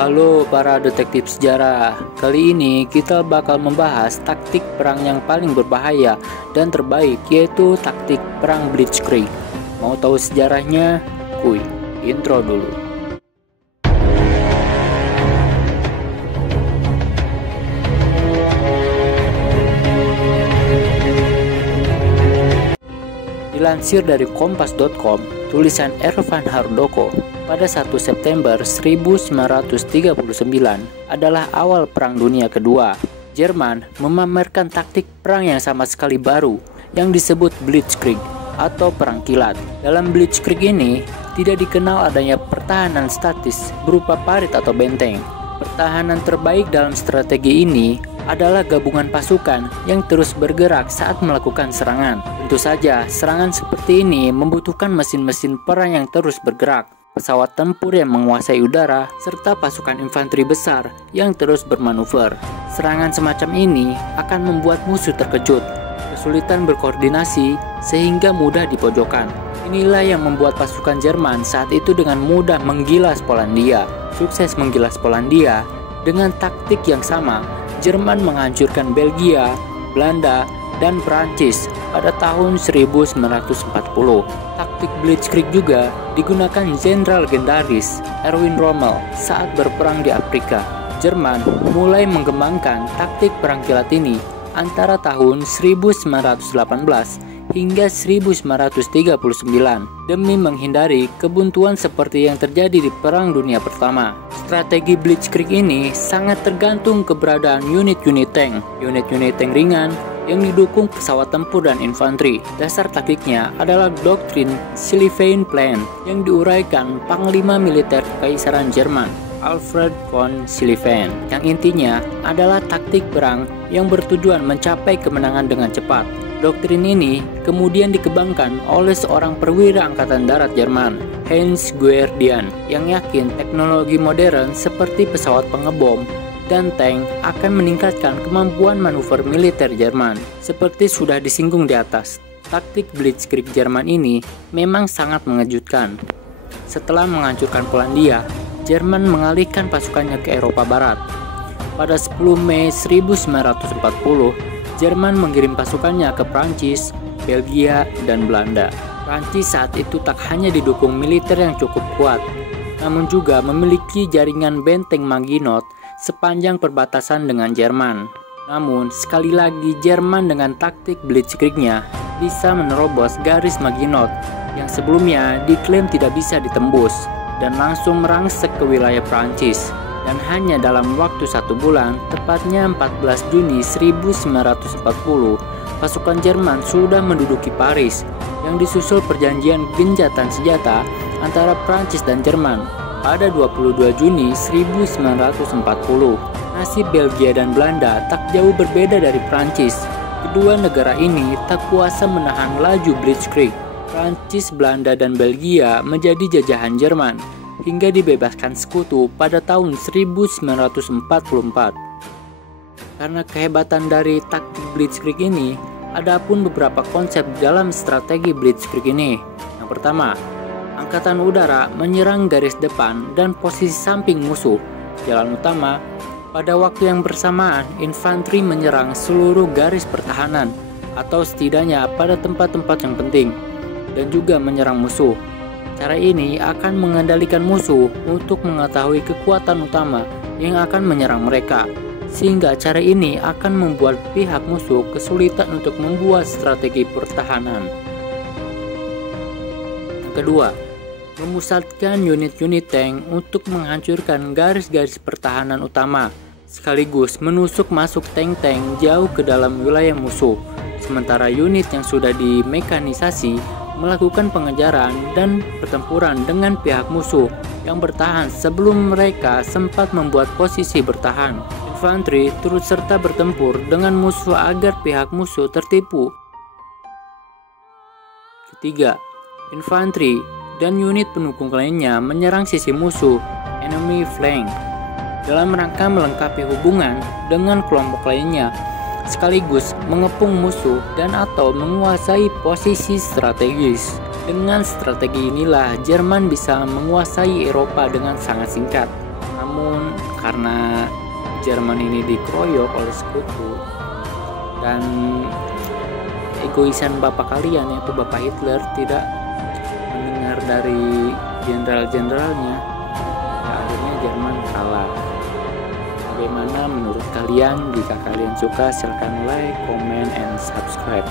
Halo para detektif sejarah, kali ini kita bakal membahas taktik perang yang paling berbahaya dan terbaik, yaitu taktik perang Blitzkrieg. Mau tahu sejarahnya? Kuy, intro dulu. Dilansir dari kompas.com, tulisan Ervan Hardoko, pada 1 September 1939 adalah awal Perang Dunia Kedua. Jerman memamerkan taktik perang yang sama sekali baru yang disebut Blitzkrieg atau perang kilat. Dalam Blitzkrieg ini tidak dikenal adanya pertahanan statis berupa parit atau benteng. Pertahanan terbaik dalam strategi ini adalah gabungan pasukan yang terus bergerak saat melakukan serangan. Tentu saja, serangan seperti ini membutuhkan mesin-mesin perang yang terus bergerak, pesawat tempur yang menguasai udara, serta pasukan infanteri besar yang terus bermanuver. Serangan semacam ini akan membuat musuh terkejut, kesulitan berkoordinasi, sehingga mudah dipojokkan. Inilah yang membuat pasukan Jerman saat itu dengan mudah menggilas Polandia. Sukses menggilas Polandia, dengan taktik yang sama, Jerman menghancurkan Belgia, Belanda, dan Prancis pada tahun 1940. Taktik Blitzkrieg juga digunakan Jenderal legendaris Erwin Rommel saat berperang di Afrika. Jerman mulai mengembangkan taktik perang kilat ini antara tahun 1918 hingga 1939 demi menghindari kebuntuan seperti yang terjadi di Perang Dunia Pertama. Strategi Blitzkrieg ini sangat tergantung keberadaan unit-unit tank ringan yang didukung pesawat tempur dan infanteri. Dasar taktiknya adalah doktrin Schlieffen Plan yang diuraikan Panglima Militer Kekaisaran Jerman Alfred von Schlieffen, yang intinya adalah taktik perang yang bertujuan mencapai kemenangan dengan cepat. Doktrin ini kemudian dikembangkan oleh seorang perwira angkatan darat Jerman, Heinz Guderian, yang yakin teknologi modern seperti pesawat pengebom dan tank akan meningkatkan kemampuan manuver militer Jerman. Seperti sudah disinggung di atas, taktik Blitzkrieg Jerman ini memang sangat mengejutkan. Setelah menghancurkan Polandia, Jerman mengalihkan pasukannya ke Eropa Barat. Pada 10 Mei 1940, Jerman mengirim pasukannya ke Prancis, Belgia, dan Belanda. Prancis saat itu tak hanya didukung militer yang cukup kuat, namun juga memiliki jaringan benteng Maginot sepanjang perbatasan dengan Jerman. Namun, sekali lagi Jerman dengan taktik Blitzkrieg-nya bisa menerobos garis Maginot yang sebelumnya diklaim tidak bisa ditembus dan langsung merangsek ke wilayah Prancis. Dan hanya dalam waktu 1 bulan, tepatnya 14 Juni 1940, pasukan Jerman sudah menduduki Paris, yang disusul perjanjian gencatan senjata antara Prancis dan Jerman pada 22 Juni 1940. Nasib Belgia dan Belanda tak jauh berbeda dari Prancis. Kedua negara ini tak kuasa menahan laju Blitzkrieg. Prancis, Belanda, dan Belgia menjadi jajahan Jerman hingga dibebaskan sekutu pada tahun 1944. Karena kehebatan dari taktik Blitzkrieg ini, ada pun beberapa konsep dalam strategi Blitzkrieg ini. Yang pertama, angkatan udara menyerang garis depan dan posisi samping musuh, jalan utama. Pada waktu yang bersamaan, infanteri menyerang seluruh garis pertahanan atau setidaknya pada tempat-tempat yang penting, dan juga menyerang musuh. Cara ini akan mengendalikan musuh untuk mengetahui kekuatan utama yang akan menyerang mereka, sehingga cara ini akan membuat pihak musuh kesulitan untuk membuat strategi pertahanan. Yang kedua, memusatkan unit-unit tank untuk menghancurkan garis-garis pertahanan utama, sekaligus menusuk masuk tank-tank jauh ke dalam wilayah musuh, sementara unit yang sudah dimekanisasi melakukan pengejaran dan pertempuran dengan pihak musuh yang bertahan sebelum mereka sempat membuat posisi bertahan. Infanteri turut serta bertempur dengan musuh agar pihak musuh tertipu. Ketiga, infanteri dan unit pendukung lainnya menyerang sisi musuh, enemy flank, dalam rangka melengkapi hubungan dengan kelompok lainnya, sekaligus mengepung musuh dan atau menguasai posisi strategis. Dengan strategi inilah Jerman bisa menguasai Eropa dengan sangat singkat. Namun karena Jerman ini dikeroyok oleh sekutu dan egoisan bapak kalian, yaitu Bapak Hitler, tidak mendengar dari jenderal-jenderalnya, ya akhirnya Jerman kalah. Bagaimana menurut kalian? Jika kalian suka, silahkan like, comment, and subscribe.